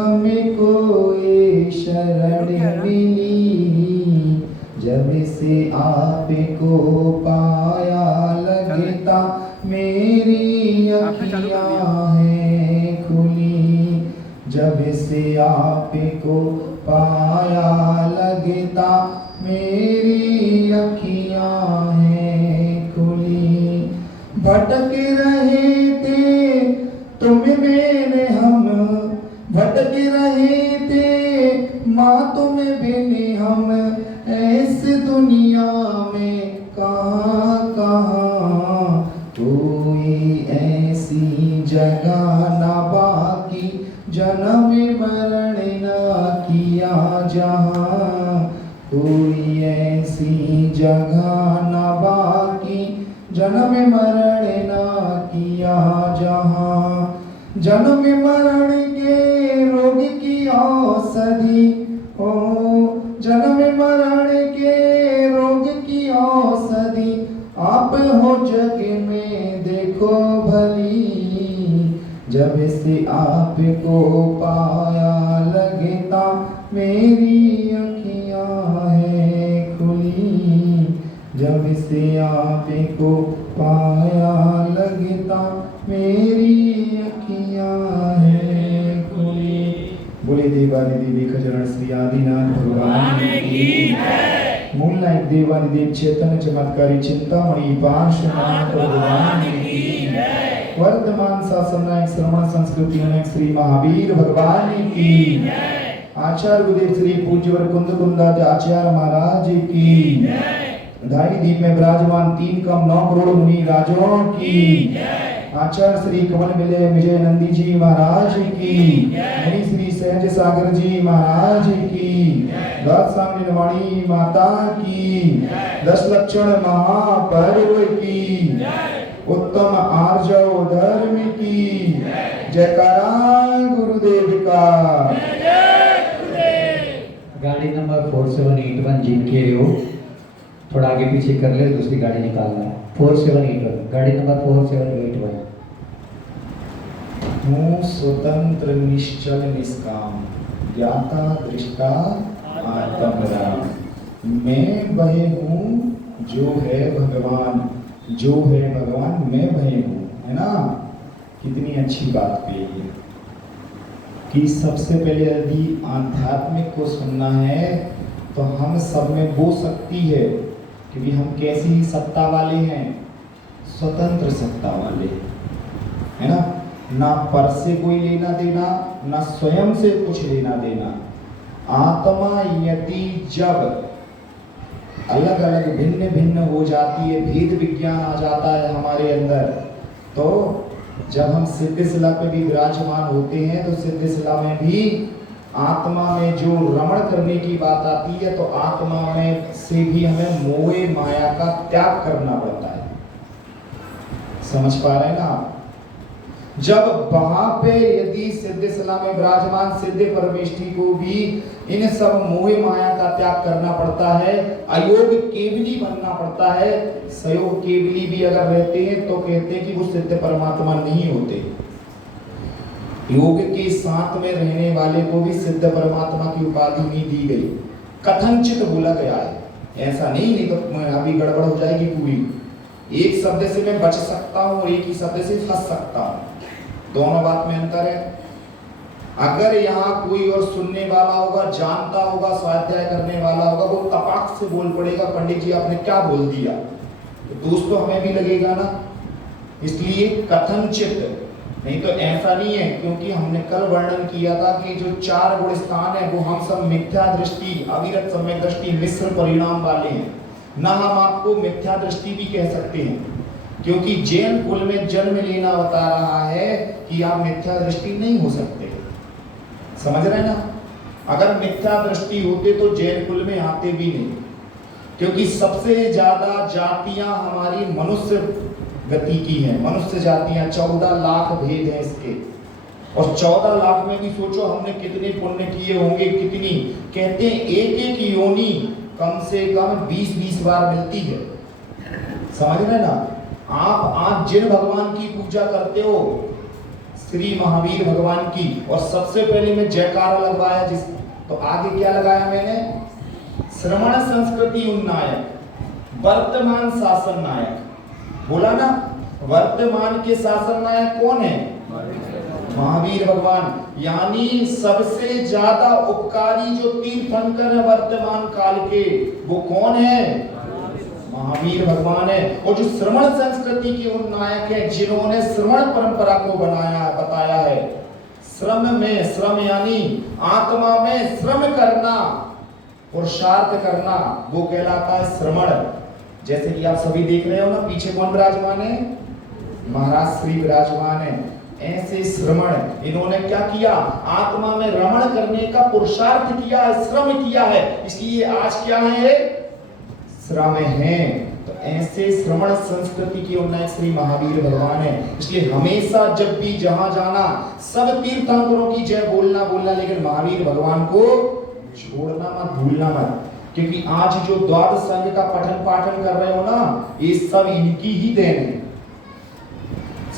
हमें कोई शरण मिली, जब से आपको पाया लगता मेरी अखियाँ हैं खुली, जब से आपको पाया लगता मेरी अखियाँ हैं खुली। भटक रहे थे तुम मेरे हम, भटक रहे थे माँ तुम बिन हम, इस दुनिया में कहाँ कहाँ कोई ऐसी जगह ना बाकी, जन्म मरण ना किया जहाँ, कोई ऐसी जगह ना बाकी, जन्म मरण ना किया जहाँ। जन्म मरण के रोग की औषधि हो, जन्म मरण के रोग की औषधि आप हो जग में देखो भली, जब से आपको पाया लगता मेरी अखियाँ हैं खुली, जब से आपको पाया लगता मेरी अखियाँ हैं खुली। बोले देवादिदेव खजरण श्री आदिनाथ भगवान की मूल नायक देवादिदेव चेतन चमत्कारी चिंतामणि पार्श्वनाथ भगवान की, वर्तमान शासन नायक श्रवण संस्कृति नायक श्री महावीर भगवान की, आचार्य गुरुदेव श्री पूज्यवर कुंद कुंदाज आचार्य महाराज की, ढाई दीप में विराजमान 3 कम 9 करोड़ मुनि राजों की, आचार्य श्री कमल विजय विजय नंदी जी महाराज की, मुनि श्री सहज सागर जी महाराज की, दास सामने वाणी माता की, 10 लक्षण महापर्व की, उत्तम आर्जव धर्म की, जयकारा गुरुदेव का। गाड़ी नंबर 4781 जिनके हो थोड़ा आगे पीछे कर ले, दूसरी गाड़ी निकालना है। 4781 गाड़ी नंबर 4781। हूँ स्वतंत्र निश्चल निष्काम, ज्ञाता दृष्टा आत्मराम, मैं वह हूँ जो है भगवान, जो है भगवान मैं वह हूँ, है ना। कितनी अच्छी बात कही है कि सबसे पहले यदि आध्यात्मिक को सुनना है तो हम सब में वो शक्ति है, क्योंकि हम कैसी सत्ता वाले हैं, स्वतंत्र सत्ता वाले, है ना। ना पर से कोई लेना देना, ना स्वयं से कुछ लेना देना। आत्मा यदि जब अलग अलग भिन्न भिन्न हो जाती है, भेद विज्ञान आ जाता है हमारे अंदर, तो जब हम सिद्ध शिला पे भी विराजमान होते हैं तो सिद्ध शिला में भी आत्मा में जो रमण करने की बात आती है, तो आत्मा में से भी हमें मोह माया का त्याग करना पड़ता है। समझ पा रहे हैं ना आप। जब वहां पे यदि सिद्ध शिला में विराजमान सिद्ध परमेष्ठी को भी इन सब मोह माया का त्याग करना पड़ता है, अयोग केवली बनना पड़ता है, सयोग केवली भी अगर रहते हैं तो कहते हैं कि वो सिद्ध परमात्मा नहीं होते। योग के साथ में रहने वाले को भी सिद्ध परमात्मा की उपाधि नहीं दी गई, कथनचित बोला गया है, ऐसा नहीं तो अभी गड़बड़ हो जाएगी पूरी। एक शब्द से मैं बच सकता हूँ और एक ही शब्द से फंस सकता हूँ, दोनों बात में अंतर है। अगर यहाँ कोई और सुनने वाला होगा, जानता होगा, स्वाध्याय करने वाला होगा, वो तपाक से बोल पड़ेगा, पंडित जी आपने क्या बोल दिया, तो दोस्तों हमें भी लगेगा ना। इसलिए कथनचित, नहीं तो ऐसा नहीं है, क्योंकि हमने कल वर्णन किया था कि जो 4 गुण स्थान है वो हम सब मिथ्या दृष्टि, अविरत सम्यक दृष्टि, मिश्र परिणाम वाले हैं ना। हम आपको मिथ्या दृष्टि भी कह सकते हैं, क्योंकि जैन कुल में जन्म लेना बता रहा है कि आप मिथ्या दृष्टि नहीं हो सकते। समझ रहे हैं ना। अगर मिथ्या दृष्टि होते तो जैन कुल में आते भी नहीं, क्योंकि सबसे ज्यादा जातियां हमारी मनुष्य गति की हैं। मनुष्य जातियां 14 लाख भेद हैं इसके, और 14 लाख में भी सोचो हमने कितने पुण्य किए होंगे, कितनी। कहते हैं एक एक योनि कम से कम 20-20 बार मिलती है। समझ रहे ना। आप आज जिन भगवान की पूजा करते हो, श्री महावीर भगवान की। और सबसे पहले मैं जयकारा लगवाया जिस, तो आगे क्या लगाया मैंने? श्रवण संस्कृति उन्नायक, वर्तमान शासन नायक। बोला ना, वर्तमान के शासन नायक कौन है? महावीर भगवान। यानी सबसे ज्यादा उपकारी जो तीर्थंकर है वर्तमान काल के, वो कौन है? महावीर भगवान है। और जो श्रवण संस्कृति के उन नायक है जिन्होंने श्रवण परंपरा को बनाया, बताया है। श्रम में, श्रम यानी आत्मा में श्रम करना, पुरुषार्थ करना, वो कहलाता है श्रवण। जैसे कि आप सभी देख रहे हो ना, पीछे कौन विराजमान है? महाराज श्री विराजमान है। ऐसे श्रवण, इन्होंने क्या किया? आत्मा में रमण करने का पुरुषार्थ किया है, श्रम किया है, इसलिए आज क्या है? श्रम है। तो ऐसे श्रवण संस्कृति के उन्नयन श्री महावीर भगवान है। इसलिए हमेशा जब भी जहां जाना, सब तीर्थंकरों की जय बोलना बोलना, लेकिन महावीर भगवान को छोड़ना मत, भूलना मत। क्योंकि आज जो द्वादश संघ का पठन पाठन कर रहे हो ना, ये सब इनकी ही देन है,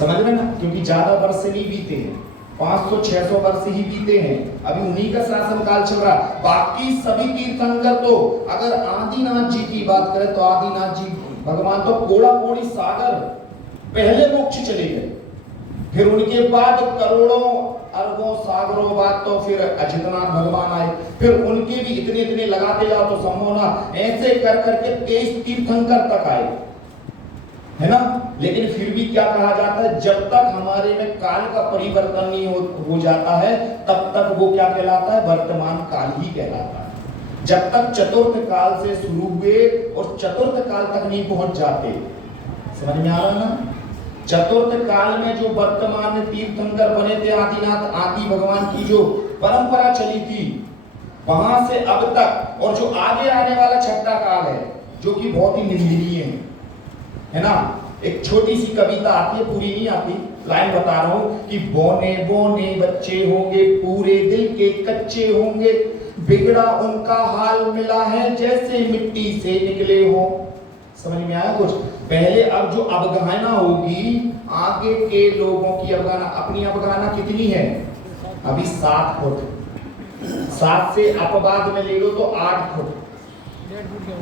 समझ रहे ना? क्योंकि ज्यादा वर्ष नहीं बीते हैं, 500-600 वर्ष ही बीते हैं, अभी उन्हीं का शासन काल चल रहा। बाकी सभी तीर्थंकर तो, अगर आदिनाथ जी की बात करें तो आदिनाथ जी भगवान तो कोड़ा कोड़ी सागर पहले मोक्ष चले गए, फिर उनके बाद करोड़ों अरबों सागरों बाद तो फिर अजितनाथ भगवान आए, फिर उनके भी इतने इतने लगाते जाओ तो संभव ना, ऐसे कर करके 23 तीर्थंकर तक आए, है ना? लेकिन फिर भी क्या कहा जाता है? जब तक हमारे में काल का परिवर्तन नहीं हो जाता है, तब तक वो क्या कहलाता है? वर्तमान काल ही कहलाता है। जब तक चतुर्थ काल से शुरू हुए और चतुर्थ काल तक नहीं पहुंच जाते, समझ में आ रहा ना? चतुर्थ काल में जो वर्तमान में तीर्थंकर बने थे, आदिनाथ आदि भगवान की जो परंपरा चली थी, वहां से अब तक, और जो आगे आने वाला छठा काल है, जो कि बहुत ही निंदनीय है ना? एक छोटी सी कविता आती है, पूरी नहीं आती, लाइन बता रहा हूं कि बोने बोने बच्चे होंगे, पूरे दिल के कच्चे होंगे, बिगड़ा उनका हाल मिला है जैसे मिट्टी से निकले हो। समझ में आया कुछ? पहले अब जो अवगाहना होगी आगे के लोगों की अवगाहना, अपनी अवगाहना कितनी है? अभी 7 फुट, 7 से अपवाद में ले लो तो 8 फुट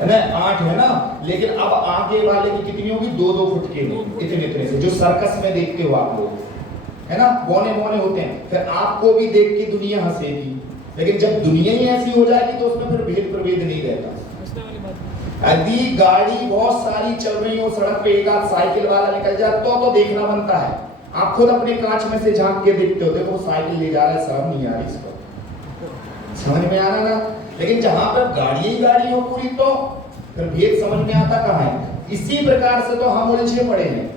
है ना, 8 है ना। लेकिन अब आगे वाले की कितनी होगी? 2-2 फुट की होगी, इतने इतने से, जो सर्कस में देखते हो आप लोग, है ना? बौने बौने होते हैं। फिर आपको भी देख के दुनिया हंसेगी, लेकिन जब दुनिया ही ऐसी हो जाएगी तो उसमें फिर भेद प्रभेद नहीं रहता। यदि गाड़ी बहुत सारी चल रही हो सड़क पे, एक आध साइकिल वाला निकल जाए तो देखना बनता है। आप खुद अपने कांच में से झांक के देखते हो, देखो साइकिल ले जा रहा है, शर्म नहीं आ रही इसको, समझ में आ रहा ना? लेकिन जहां पर गाड़ी ही गाड़ी हो पूरी, तो फिर भेद समझ में आता कहां है? इसी प्रकार से तो हम उलझे पड़े हैं,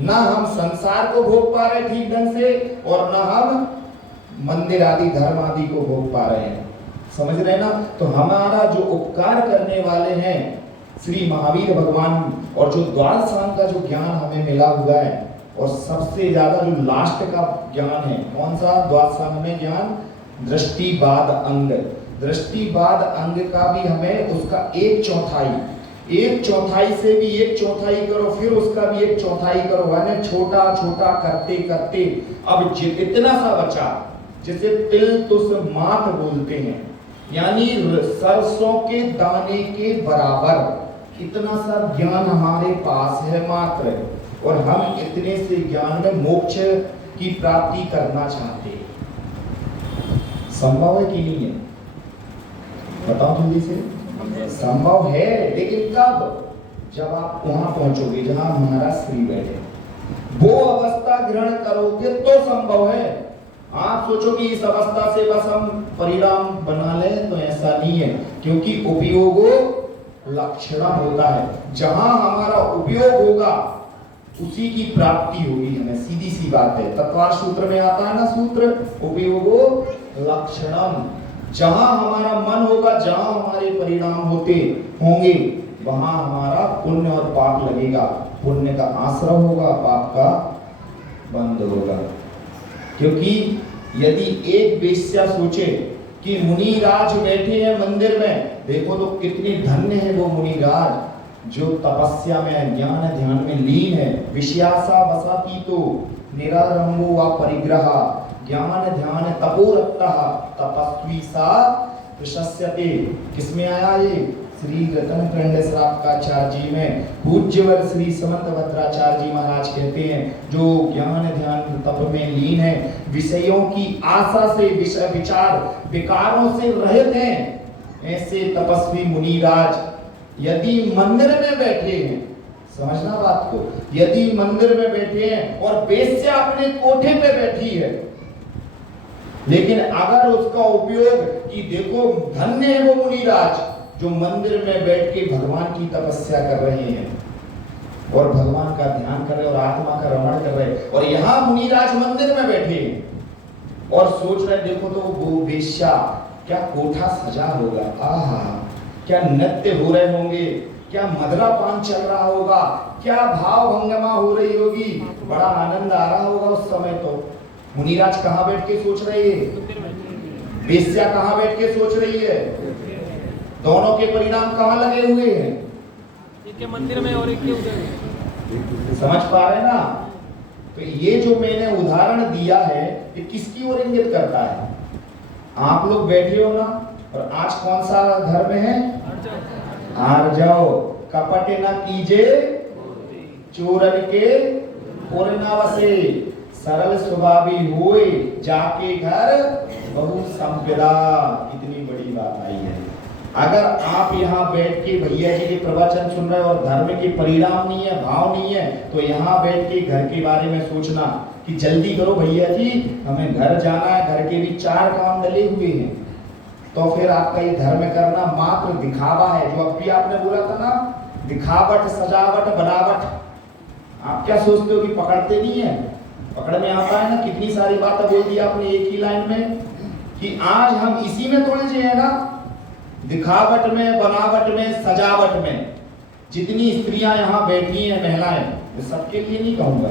ना हम संसार को भोग पा रहे ठीक ढंग से, और ना हम मंदिर आदि धर्म आदि को भोग पा रहे हैं, समझ रहे ना? तो हमारा जो उपकार करने वाले हैं श्री महावीर भगवान, और जो द्वादश संघ का जो ज्ञान हमें मिला हुआ है, और सबसे ज्यादा जो लास्ट का ज्ञान है, कौन सा? द्वादश संघ में ज्ञान दृष्टिबाद अंग, दृष्टिबाद अंग का भी हमें उसका 1/4 से भी 1/4 करो, फिर उसका भी 1/4 करो, यानी छोटा छोटा करते करते अब इतना सा बचा, जिसे तिल तुस मात बोलते हैं, यानी सरसों के दाने के बराबर इतना सा ज्ञान हमारे पास है मात्र, और हम इतने से ज्ञान में मोक्ष की प्राप्ति करना चाहते हैं। संभव है कि नहीं है? बताओ जल्दी से। संभव है, लेकिन कब? जब आप वहां पहुंचोगे जहां महाराज श्री बैठे, वो अवस्था ग्रहण करोगे तो संभव है। आप सोचो कि इस अवस्था से बस हम परिणाम बना लें, तो ऐसा नहीं है, क्योंकि उपयोगो लक्षणा होता है। जहां हमारा उपयोग होगा उसी की प्राप्ति होगी हमें, सीधी सी बात है। तत्वार सूत्र में आता है ना सूत्र, उपयोगो लक्षणम। जहां हमारा मन होगा, जहां हमारे परिणाम होते होंगे, वहां हमारा पुण्य और पाप लगेगा। पुण्य का आश्रय होगा, पाप का बंद होगा। क्योंकि यदि एक वेश्या सोचे कि मुनिराज बैठे हैं मंदिर में, देखो तो कितनी धन्य है वो मुनिराज जो तपस्या में ज्ञान ध्यान में लीन है। विषयासा वसाती तो निरारंभो व परिग्रह ज्ञान ध्यान तपोरक्तः तपस्वी सा प्रशस्यते। किसमें आया ये? श्री रतन खंड श्रावकाचार्य जी में पूज्यवर श्री समंत भद्राचार्य जी महाराज कहते हैं, जो ज्ञान ध्यान तप में लीन है, विषयों की आशा से विषय विचार विकारों से रहित हैं, ऐसे तपस्वी मुनिराज यदि मंदिर में बैठे हैं, समझना बात को, यदि मंदिर में बैठे हैं और वेश्या अपने कोठे पे बैठी है, लेकिन अगर उसका उपयोग कि देखो धन्य है वो मुनिराज जो मंदिर में बैठ के भगवान की तपस्या कर रहे हैं और भगवान का ध्यान कर रहे हैं और आत्मा का रमण कर रहे हैं, और यहाँ मुनिराज मंदिर में बैठे हैं और सोच रहे देखो तो वो वेश्या क्या कोठा सजा होगा, आहा क्या नृत्य हो रहे होंगे, क्या मदरा पान चल रहा होगा, क्या भाव भंगमा हो रही होगी, बड़ा आनंद आ रहा होगा उस समय। तो मुनिराज कहाँ बैठ के सोच रही है? वेश्या कहाँ बैठ के सोच रही है? दोनों के परिणाम कहाँ लगे हुए हैं? एक के मंदिर में और एक के उधर। समझ पा रहे ना? तो ये जो मैंने उदाहरण दिया है ये किसकी ओर इंगित करता है? आप लोग बैठे हो ना, और आज कौन सा धर्म है? हार जाओ, कपट न कीजे चोरन के पुर न वसे, सरल स्वभावी होए जाके घर बहु संपदा। कितनी बड़ी बात आई है। अगर आप यहाँ बैठ के भैया जी के प्रवचन सुन रहे हो और धर्म के परिणाम नहीं है, भाव नहीं है, तो यहाँ बैठ के घर के बारे में सोचना कि जल्दी करो भैया जी, हमें घर जाना है, घर के भी 4 काम डले हुए हैं, तो फिर आपका ये धर्म करना मात्र दिखावा है। जो अभी आपने बोला था ना, दिखावट सजावट बनावट, आप क्या सोचते हो कि पकड़ते नहीं है? पकड़ में आता है ना। कितनी सारी बातें बोल दी आपने एक ही लाइन में कि आज हम इसी में थोड़े से है ना, दिखावट में, बनावट में, सजावट में। जितनी स्त्रियां यहाँ बैठी हैं, महिलाएं, मैं सबके लिए नहीं कहूंगा,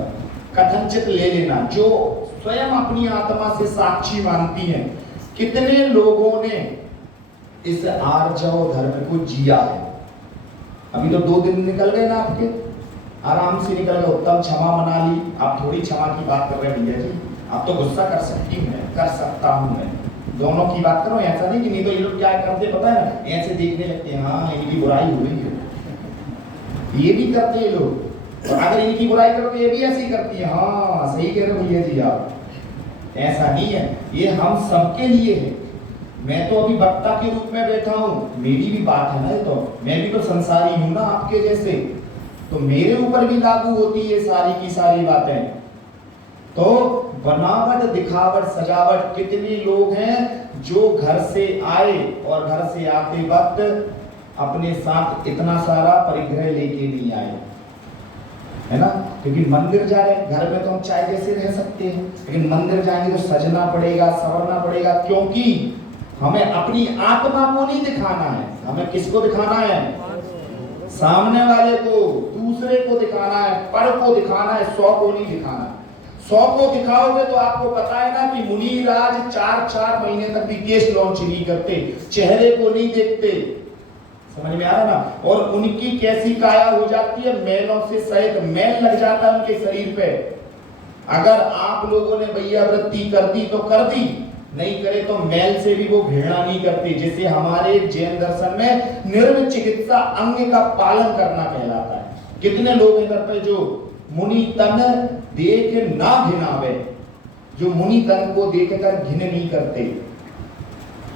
कथनचित ले लेना, जो स्वयं अपनी आत्मा से साक्षी मानती हैं, कितने लोगों ने इस आर्जव धर्म को जिया है। अभी तो 2 दिन निकल गए ना आपके, आराम से निकल गए, उत्तम क्षमा मना ली। आप थोड़ी क्षमा की बात कर रहे हैं भैया जी, आप तो गुस्सा कर सकती हूँ मैं, कर सकता हूँ मैं, दोनों की बात करो। ऐसा नहीं कि नहीं तो ये लोग क्या करते पता है ना, ऐसे देखने लगते हैं, हाँ इनकी बुराई हो रही है, ये भी करते हैं लोग, और अगर इनकी बुराई करो तो ये भी ऐसी करती है, हाँ सही कह रहे हो भैया जी आप। ऐसा नहीं है, ये हम सबके लिए है। मैं तो अभी वक्ता के रूप में बैठा हूँ, मेरी भी बात है ना, ये तो मैं भी तो संसारी हूँ ना आपके जैसे, तो मेरे ऊपर भी लागू होती है सारी की सारी बातें। तो बनावट दिखावट सजावट, कितने लोग हैं जो घर से आए और घर से आते वक्त अपने साथ इतना सारा परिग्रह लेके नहीं आए, है ना, क्योंकि मंदिर जा रहे हैं। घर में तो हम चाय जैसे रह सकते हैं, लेकिन मंदिर जाएंगे तो सजना पड़ेगा, संवरना पड़ेगा, क्योंकि हमें अपनी आत्मा को नहीं दिखाना है, हमें किसको दिखाना है? सामने वाले को, दूसरे को दिखाना है, पर को दिखाना है, 100 को नहीं दिखाना। 100 को दिखाओगे तो आपको पता है ना कि मुनिराज 4-4 महीने तक भी केस लॉन्च नहीं करते, चेहरे को नहीं देखते, समझ में आ रहा ना। और उनकी कैसी काया हो जाती है, मैलों से सहित मैल लग जाता है उनके शरीर पे। अगर आप लोगों ने भैया वृत्ति कर दी तो कर दी, नहीं करे तो मैल से भी वो घृणा नहीं करते। जैसे हमारे जैन दर्शन में निर्व चिकित्सा अंग का पालन करना कहलाता है। कितने लोग इधर पे जो मुनि तन देख ना घिनावे, जो मुनि तन को देखकर घिन नहीं करते।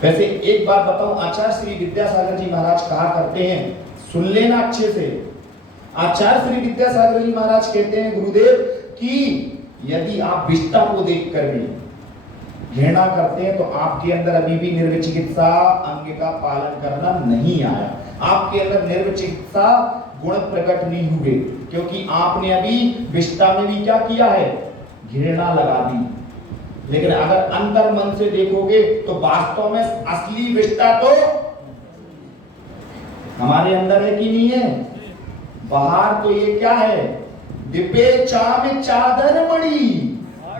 वैसे एक बात बताऊं, आचार्य श्री विद्यासागर जी महाराज कहा करते हैं, सुन लेना अच्छे से। आचार्य श्री विद्यासागर जी महाराज कहते हैं गुरुदेव कि यदि आप विष्टा को देखकर भी घृणा करते हैं तो आपके अंदर अभी भी निर्व चिकित्सा अंग का पालन करना नहीं आया, आपके अंदर निर्व चिकित्सा गुण प्रकट नहीं हुए, क्योंकि आपने अभी विष्टा में भी क्या किया है? घृणा लगा दी। लेकिन अगर अंतर मन से देखोगे तो वास्तव में असली विष्टा तो हमारे अंदर है कि नहीं है? बाहर तो ये क्या है? दिपे चाम चादर मणि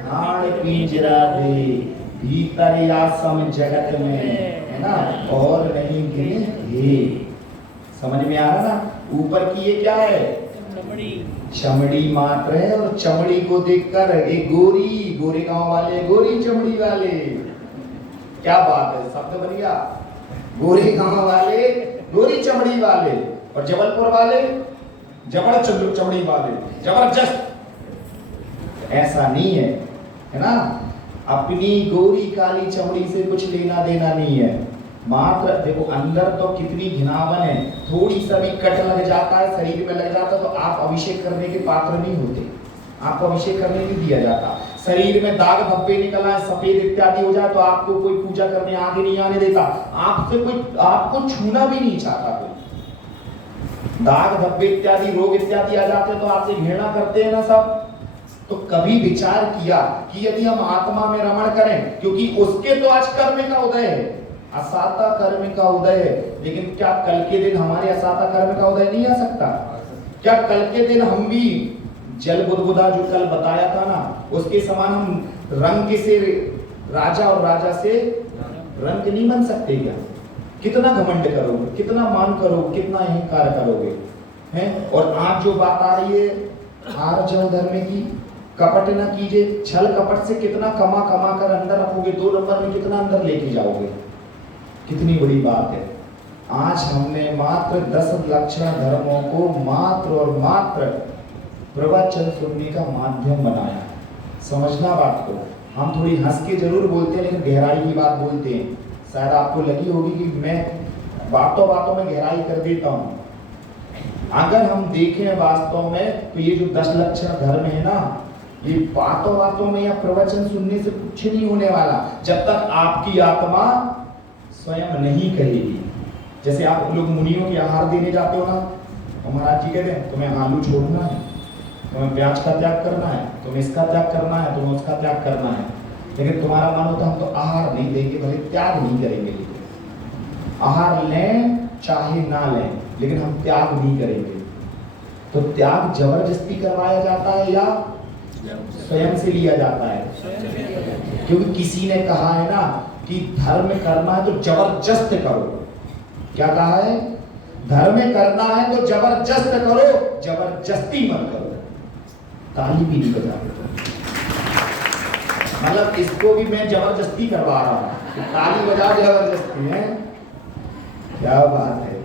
नाड़ पिंजरा दे, भीतर या सम जगत में, है ना, और नहीं गिने। समझ में आ रहा ना? ऊपर की ये क्या है? चमड़ी मात्र है, और चमड़ी को देखकर एक गोरी, गोरे गांव वाले, गोरी चमड़ी वाले, क्या बात है, शब्द बन गया। गोरे गांव वाले, गोरी चमड़ी वाले, और जबलपुर वाले जबर चमड़ी वाले, जबरदस्त। ऐसा नहीं है ना। अपनी गोरी काली चमड़ी से कुछ लेना देना नहीं है। मात्र देखो अंदर तो कितनी घिनावन है, थोड़ी सा भी कट लग जाता है, शरीर में लग जाता है तो आप अभिषेक करने के पात्र नहीं होते, आपको अभिषेक करने नहीं दिया जाता। शरीर में दाग धब्बे निकल आए, सफेद इत्यादि हो जाए तो आपको कोई पूजा करने आगे नहीं आने देता, आपसे कोई आपको छूना भी नहीं चाहता। कोई दाग धब्बे इत्यादि रोग इत्यादि आ जाते तो आपसे घृणा करते हैं ना सब। तो कभी विचार किया कि यदि हम आत्मा में रमण करें, क्योंकि उसके तो आज कर्म का उदय है, असाता कर्म का उदय है, लेकिन क्या कल के दिन हमारे असाता कर्म का उदय नहीं आ सकता? क्या कल के दिन हम भी जल बुदबुदा जो कल बताया था ना, उसके समान हम रंग से राजा और राजा से रंग नहीं बन सकते क्या? कितना घमंड करोगे, कितना मान करोगे, कितना अहंकार करोगे हैं? और आज जो बात आ रही है आर्जव धर्म की, कपट न कीजिए, छल कपट से कितना कमा कमा कर अंदर रखोगे, 2 नंबर में कितना अंदर लेके जाओगे, कितनी बड़ी बात है। आज हमने मात्र 10 लक्षण धर्मों को मात्र और मात्र प्रवचन सुनने का माध्यम बनाया। समझना बात को, हम थोड़ी हंस के जरूर बोलते हैं लेकिन गहराई की बात बोलते हैं। शायद आपको लगी होगी कि मैं बातों बातों में गहराई कर देता हूँ। अगर हम देखें वास्तव में तो ये जो 10 लक्षण धर्म है ना, ये बातों बातों में या प्रवचन सुनने से कुछ नहीं होने वाला, जब तक आपकी आत्मा स्वयं नहीं कहेगी। जैसे आप लोग मुनियों के आहार देने जाते हो ना, तो महाराज जी कहते हैं तुम्हें आलू छोड़ना है, तुम्हें प्याज का त्याग करना है, तुम्हें इसका त्याग करना है, तुम्हें उसका त्याग करना है। लेकिन तुम्हारा मन होता हम तो आहार नहीं देंगे, भले त्याग नहीं करेंगे, आहार लें चाहे ना लें, लेकिन हम त्याग नहीं करेंगे। तो त्याग जबरदस्ती करवाया जाता है या स्वयं से लिया जाता है? क्योंकि किसी ने कहा है ना कि धर्म करना है तो जबरदस्त करो। क्या कहा है? धर्म करना है तो जबरदस्त करो, जबरदस्ती मत करो। ताली भी नहीं बजा, मतलब इसको भी मैं जबरदस्ती करवा रहा हूँ, ताली बजाओ जबरदस्ती है। क्या बात है।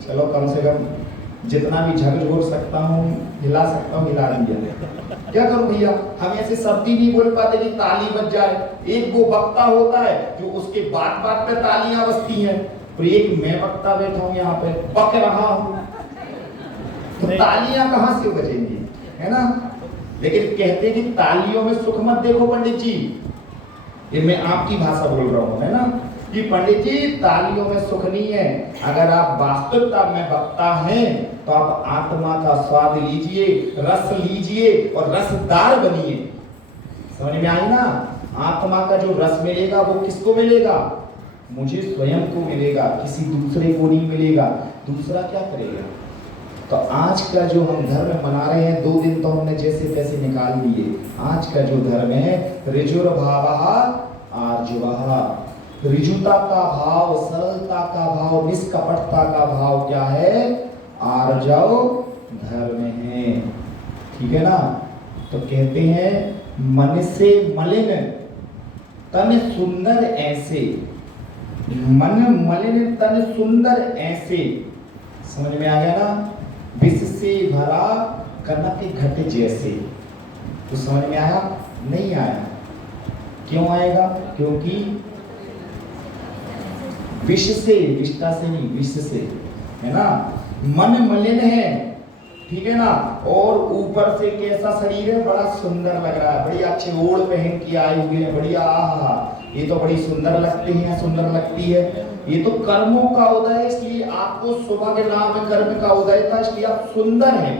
चलो कम से कम जितना भी झकझोर सकता हूँ, हिला सकता हूँ, हिला दिया। क्या करूं भैया, हम ऐसे शब्द ही नहीं बोल पाते कि ताली बज जाए। एक वो वक्ता होता है जो उसके बात बात पे तालियां बजती हैं, और एक मैं वक्ता बैठा हूं यहाँ पे बक रहा हूं, तो तालियां कहां से बजेंगी, है ना? लेकिन कहते हैं कि तालियों में सुख मत देखो पंडित जी, ये मैं आपकी भाषा बोल रहा हूं, है ना, कि पंडित जी तालियों में सुख नहीं है। अगर आप वास्तविकता में वक्ता हैं तो आप आत्मा का स्वाद लीजिए, रस लीजिए और रसदार बनिए। समझ में आई ना? आत्मा का जो रस मिलेगा वो किसको मिलेगा? मुझे स्वयं को मिलेगा, किसी दूसरे को नहीं मिलेगा। दूसरा क्या करेगा? तो आज का जो हम धर्म मना रहे हैं, 2 दिन तो हमने जैसे तैसे निकाल दिए। आज का जो धर्म है ऋजुर्भावः आर्जवः, ऋजुता का भाव, सरलता का भाव, निष्कपटता का भाव क्या है? आर्जव धर्म है। ठीक है ना? तो कहते हैं मन से मलिन तन सुंदर ऐसे, मन मलिन तन सुंदर ऐसे। समझ में आ गया ना? विष से भरा कनक घट जैसे। तो समझ में आया? नहीं आया। क्यों आएगा? क्योंकि विष से, विष्टा से नहीं, विष से, है ना? मन मलिन है, ठीक है ना? और ऊपर से कैसा शरीर है? बड़ा सुंदर लग रहा है, बढ़िया अच्छे ओढ़ पहन के आए हुए हैं, बढ़िया, आहा ये तो बड़ी सुंदर लगते हैं, सुंदर लगती है। ये तो कर्मों का उदय है, इसलिए आपको सुबह के नाम में कर्म का उदय था, इसलिए आप सुंदर हैं।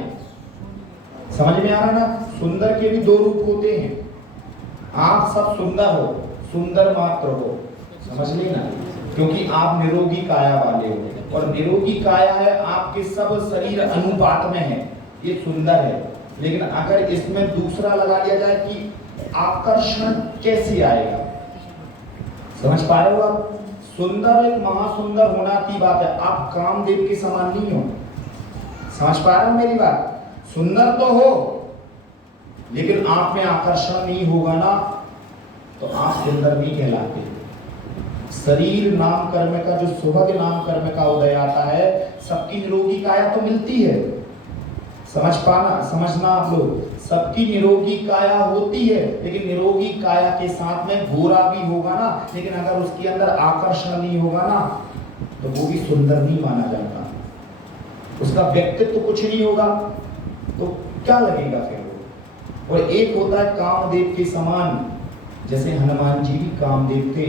समझ में आ रहा ना? सुंदर के भी 2 रूप होते हैं। आप सब सुंदर हो, सुंदर मात्र हो, समझ लेना, क्योंकि आप निरोगी काया वाले हो, और निरोगी काया है आपके सब शरीर अनुपात में है, ये सुंदर है। लेकिन अगर इसमें दूसरा लगा लिया जाए कि आकर्षण कैसे आएगा, समझ पा रहे हो आप? सुंदर एक महासुंदर होना की बात है, आप कामदेव के समान नहीं हो। समझ पा रहे हो मेरी बात? सुंदर तो हो, लेकिन आप में आकर्षण नहीं होगा ना, तो आप सुंदर नहीं कहलाते। शरीर नाम कर्म का, जो सुभग नाम कर्म का उदय आता है, सबकी निरोगी काया तो मिलती है। समझना आप लोग, सबकी निरोगी काया होती है, लेकिन निरोगी काया के साथ में गोरा भी होगा ना, लेकिन अगर उसके अंदर आकर्षण नहीं होगा ना, तो वो भी सुंदर नहीं माना जाता। उसका व्यक्तित्व कुछ नहीं होगा, तो क्या लगेगा फिर वो। और एक होता है कामदेव के समान, जैसे हनुमान जी भी कामदेव थे।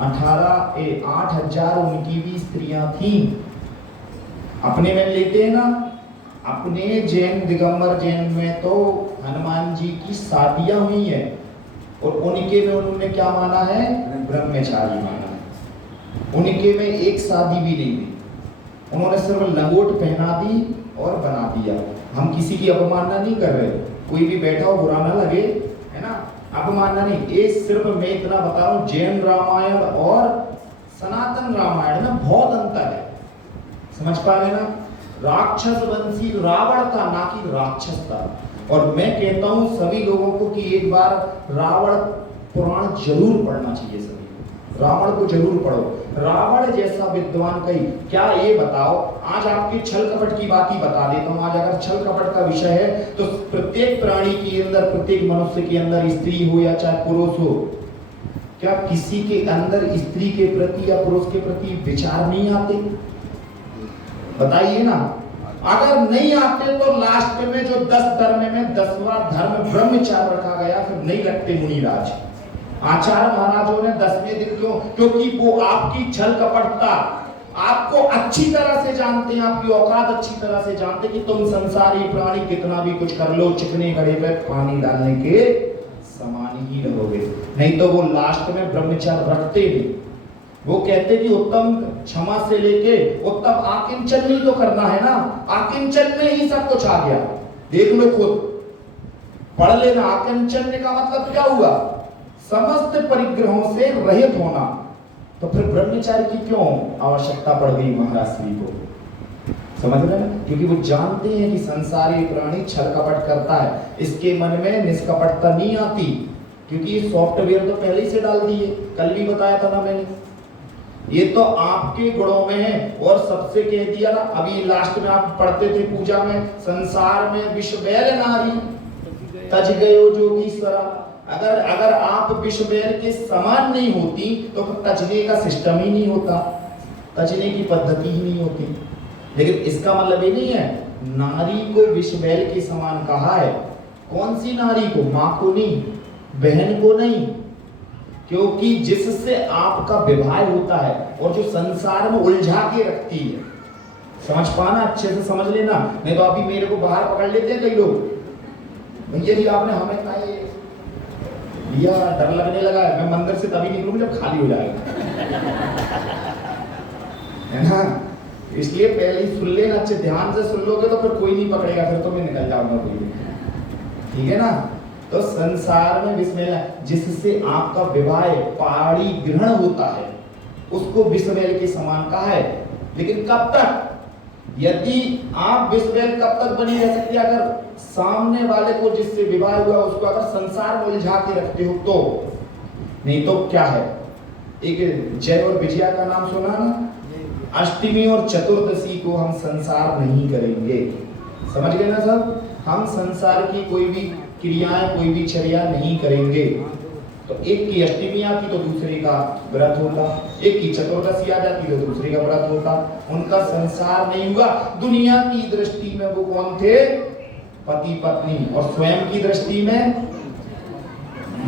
8,000 उनकी भी स्त्रियां थी। अपने में लेते हैं ना, अपने जैन दिगंबर जैन में तो हनुमान जी की शादियां हुई है, और उनके में उन्होंने क्या माना है, ब्रह्मचारी माना है। उनके में एक शादी भी नहीं हुई, उन्होंने सिर्फ लंगोट पहना दी और बना दिया। हम किसी की अवमानना नहीं कर रहे, कोई भी बैठा हो बुरा ना लगे, है ना, अपमानना नहीं। ये सिर्फ मैं इतना बता रहा हूँ, जैन रामायण और सनातन रामायण में बहुत अंतर है, समझ पा रहे ना। राक्षस वंशी रावण था, ना कि राक्षस था। और मैं कहता हूं सभी लोगों को कि एक बार रावण पुराण जरूर पढ़ना चाहिए। सभी रावण को जरूर पढ़ो। रावण जैसा विद्वान कहीं, क्या ये बताओ, आज आपके छल कपट की बात ही बता देता हूं। आज अगर छल कपट का विषय है, तो प्रत्येक प्राणी के अंदर, प्रत्येक मनुष्य के अंदर, स्त्री हो या चाहे पुरुष हो, क्या किसी के अंदर स्त्री के प्रति या पुरुष के प्रति विचार नहीं आते? बताइए ना। अगर नहीं आते तो लास्ट में जो 10 धर्म में 10वां धर्म ब्रह्मचार्य रखा गया, फिर नहीं रखते मुनिराज। आचार्य महाराजों ने 10वें दिन क्योंकि वो आपकी छल कपटता, आपको अच्छी तरह से जानते हैं, आपकी औकात अच्छी तरह से जानते कि तुम संसारी प्राणी कितना भी कुछ कर लो, चिकने घड़े पे पानी डालने के समान ही रहोगे। नहीं तो वो लास्ट में ब्रह्मचार्य रखते नहीं। वो कहते कि उत्तम क्षमा से लेके उत्तम आकिंचन ही तो करना है ना, आकिंचन में ही सब कुछ आ गया। देख लो खुद, पढ़ लेना। आकिंचन का मतलब क्या हुआ, समस्त परिग्रहों से रहित होना। तो फिर ब्रह्मचारी की क्यों आवश्यकता पड़ गई महाराज श्री को, समझ रहे हैं? क्योंकि वो जानते हैं कि संसारी प्राणी छल कपट करता है, इसके मन में निष्कपटता नहीं आती, क्योंकि ये सॉफ्टवेयर तो पहले ही से डाल दिए। कल भी बताया था ना मैंने, ये तो आपके गुणों में है। और सबसे कह दिया ना, अभी लास्ट में आप पढ़ते थे पूजा में, संसार में विश्व बैल नारी तज गयो जोगीश्वरा। अगर आप विश्व बैल के समान नहीं होती, तो तजने का सिस्टम ही नहीं होता, तजने की पद्धति ही नहीं होती। लेकिन इसका मतलब ये नहीं है नारी को विश्व बैल के समान कहा है। कौन सी नारी को? माँ को नहीं, बहन को नहीं, क्योंकि जिससे आपका विवाह होता है और जो संसार में उलझा के रखती है। समझ पाना, अच्छे से समझ लेना, नहीं तो अभी मेरे को बाहर पकड़ लेते हैं कई लोग, भैया जी आपने हमें कहा भैया डर लगने लगा है, मैं मंदिर से तभी निकलूंगा जब खाली हो जाएगा, है ना। इसलिए पहले ही सुन लेना, अच्छे ध्यान से सुन लोगे तो फिर कोई नहीं पकड़ेगा, फिर तो मैं निकल जाऊंगा कोई, ठीक है ना। तो संसार में विस्मय, जिससे आपका विवाह पाड़ी ग्रहण होता है, उसको विस्मय के समान कहा है। लेकिन कब तक? यदि आप विस्मय कब तक बनी रह सकती है? अगर सामने वाले को जिससे विवाह हुआ उसको अगर संसार में उलझा के रखते हो तो। नहीं तो क्या है, एक जय और विजया का नाम सुना ना, अष्टमी और चतुर्दशी को हम संसार नहीं करेंगे। समझ गए ना सब? हम संसार की कोई भी क्रियाएं, कोई भी चर्या नहीं करेंगे। तो एक की अष्टमी आती तो दूसरे का व्रत होता, एक की चतुर्दशी आ जाती तो दूसरे का व्रत होता। उनका संसार नहीं हुआ। दुनिया की दृष्टि में वो कौन थे? पति पत्नी। और स्वयं की दृष्टि में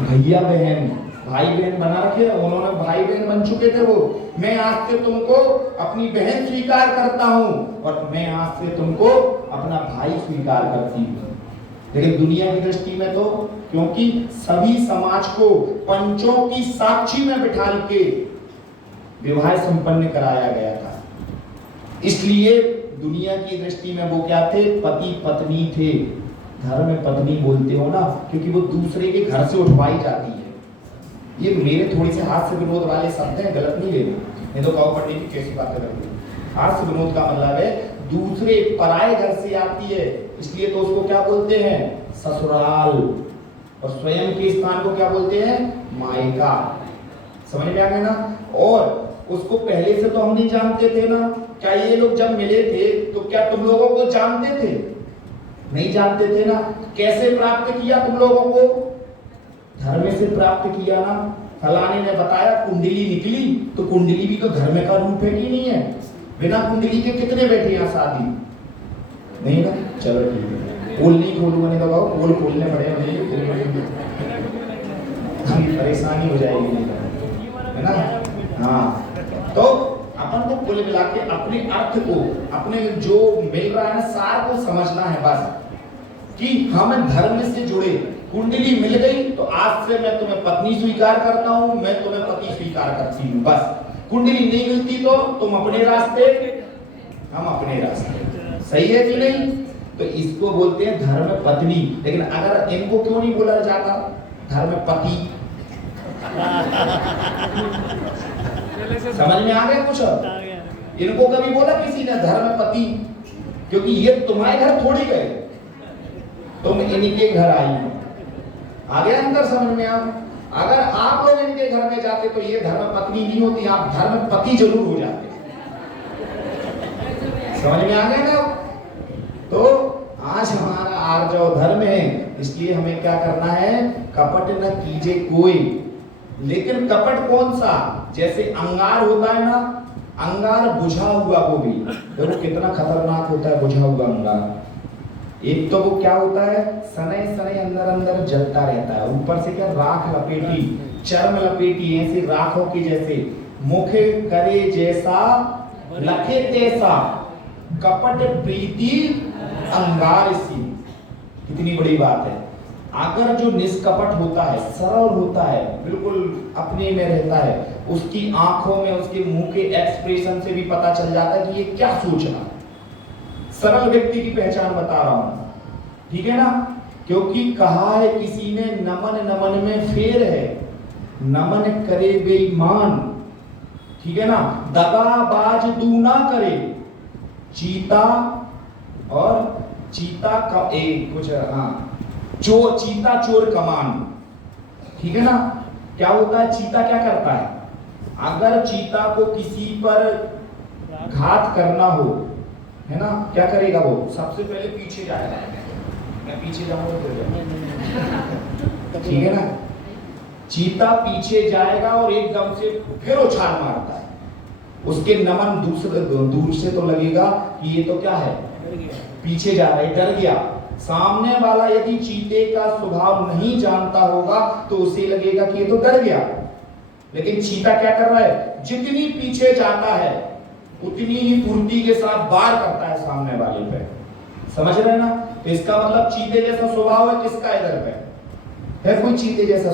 भैया बहन, भाई बहन बना रखे, उन्होंने भाई बहन बन चुके थे वो। मैं आज से तुमको अपनी बहन स्वीकार करता हूं और मैं आज से तुमको अपना भाई स्वीकार करती हूं। लेकिन दुनिया की दृष्टि में तो, क्योंकि सभी समाज को पंचों की साक्षी में बिठा के विवाह संपन्न कराया गया था, इसलिए दुनिया की दृष्टि में वो क्या थे? पति पत्नी थे। घर में पत्नी बोलते हो ना, क्योंकि वो दूसरे के घर से उठवाई जाती है। ये मेरे थोड़ी से हाथ से विरोध वाले शब्द हैं, गलत नहीं लेना, नहीं तो कहो पंडित जी कैसी बातें करते हैं। हर्ष विनोद का मतलब है दूसरे पराये घर से आती है, इसलिए तो उसको क्या बोलते हैं, ससुराल। और स्वयं के स्थान को क्या बोलते हैं, मायका। समझ में आ गया ना। और उसको पहले से तो हम नहीं जानते थे ना। क्या ये लोग जब मिले थे तो क्या तुम लोगों को जानते थे, नहीं जानते थे ना। कैसे प्राप्त किया तुम लोगों को, धर्म से प्राप्त किया ना। फलाने ने बताया कुंडली निकली, तो कुंडली भी तो धर्म का रूप है कि नहीं है। बिना कुंडली के कितने बैठे यहाँ शादी नहीं ना। चलो ठीक है, पोल नहीं खोलूंगा, नहीं तो पोल खोलने पड़े परेशानी हो जाएगी, है ना। हाँ, तो अपन को कुल मिला के अपने अर्थ को, अपने जो मिल रहा है सार को समझना है बस, कि हम धर्म से जुड़े। कुंडली मिल गई तो आज से मैं तुम्हें पत्नी स्वीकार करता हूं, मैं तुम्हें पति स्वीकार करती हूं, बस। कुंडली नहीं मिलती तो तुम अपने रास्ते, हम अपने रास्ते। सही है कि नहीं। तो इसको बोलते हैं धर्म पत्नी। लेकिन अगर इनको क्यों नहीं बोला जाता धर्म पति, समझ में आ गया कुछ। इनको कभी बोला किसी ने धर्म पति, क्योंकि ये तुम्हारे घर थोड़ी गए, तुम इनके घर आई हो। आ गया अंतर समझ में। अगर आप लोग इनके घर में जाते तो ये धर्म पत्नी नहीं होती, आप धर्म पति जरूर हो जाते। समझ में आ गया ना। तो आज हमारा आर्जव धर्म है, इसलिए हमें क्या करना है, कपट न कीजिए कोई। लेकिन कपट कौन सा, जैसे अंगार होता है ना, अंगार बुझा हुआ वो भी देखो कितना खतरनाक होता है बुझा हुआ अंगार। एक तो वो क्या होता है, सनय सनय अंदर अंदर जलता रहता है, ऊपर से क्या राख लपेटी, चर्म लपेटी, ऐसे राखों की जैसे। मुखे करे जैसा लखे तैसा, कपट प्रीति अंगार सी। कितनी बड़ी बात है। अगर जो निष्कपट होता है, सरल होता है, बिल्कुल अपने में रहता है, उसकी आंखों में, उसके मुंह के एक्सप्रेशन से भी पता चल जाता है कि ये क्या सोच रहा है। सरल व्यक्ति की पहचान बता रहा हूं, ठीक है ना। क्योंकि कहा है किसी ने, नमन नमन में फेर है, नमन करे बेईमान, ठीक है ना। दगाबाज दू ना करे, चीता और चीता का एक कुछ, हाँ, चोर, चीता चोर कमान, ठीक है ना। क्या होता है, चीता क्या करता है, अगर चीता को किसी पर घात करना हो, है ना, क्या करेगा वो, सबसे पहले पीछे जाएगा। मैं पीछे जाऊंगा तो ठीक है ना। चीता पीछे जाएगा और एकदम से फिर उछाल मारता है। उसके नमन दूर से तो लगेगा कि ये तो क्या है, पीछे जा रहा है, डर गया। सामने वाला यदि चीते का स्वभाव नहीं जानता होगा तो उसे लगेगा कि ये तो डर गया। लेकिन चीता क्या कर रहा है, जितनी पीछे जाता है उतनी ही फुर्ती के साथ वार करता है सामने वाले पे। समझ रहे हैं ना। तो इसका मतलब चीते जैसा स्वभाव है किसका, इधर पे है कोई चीते जैसा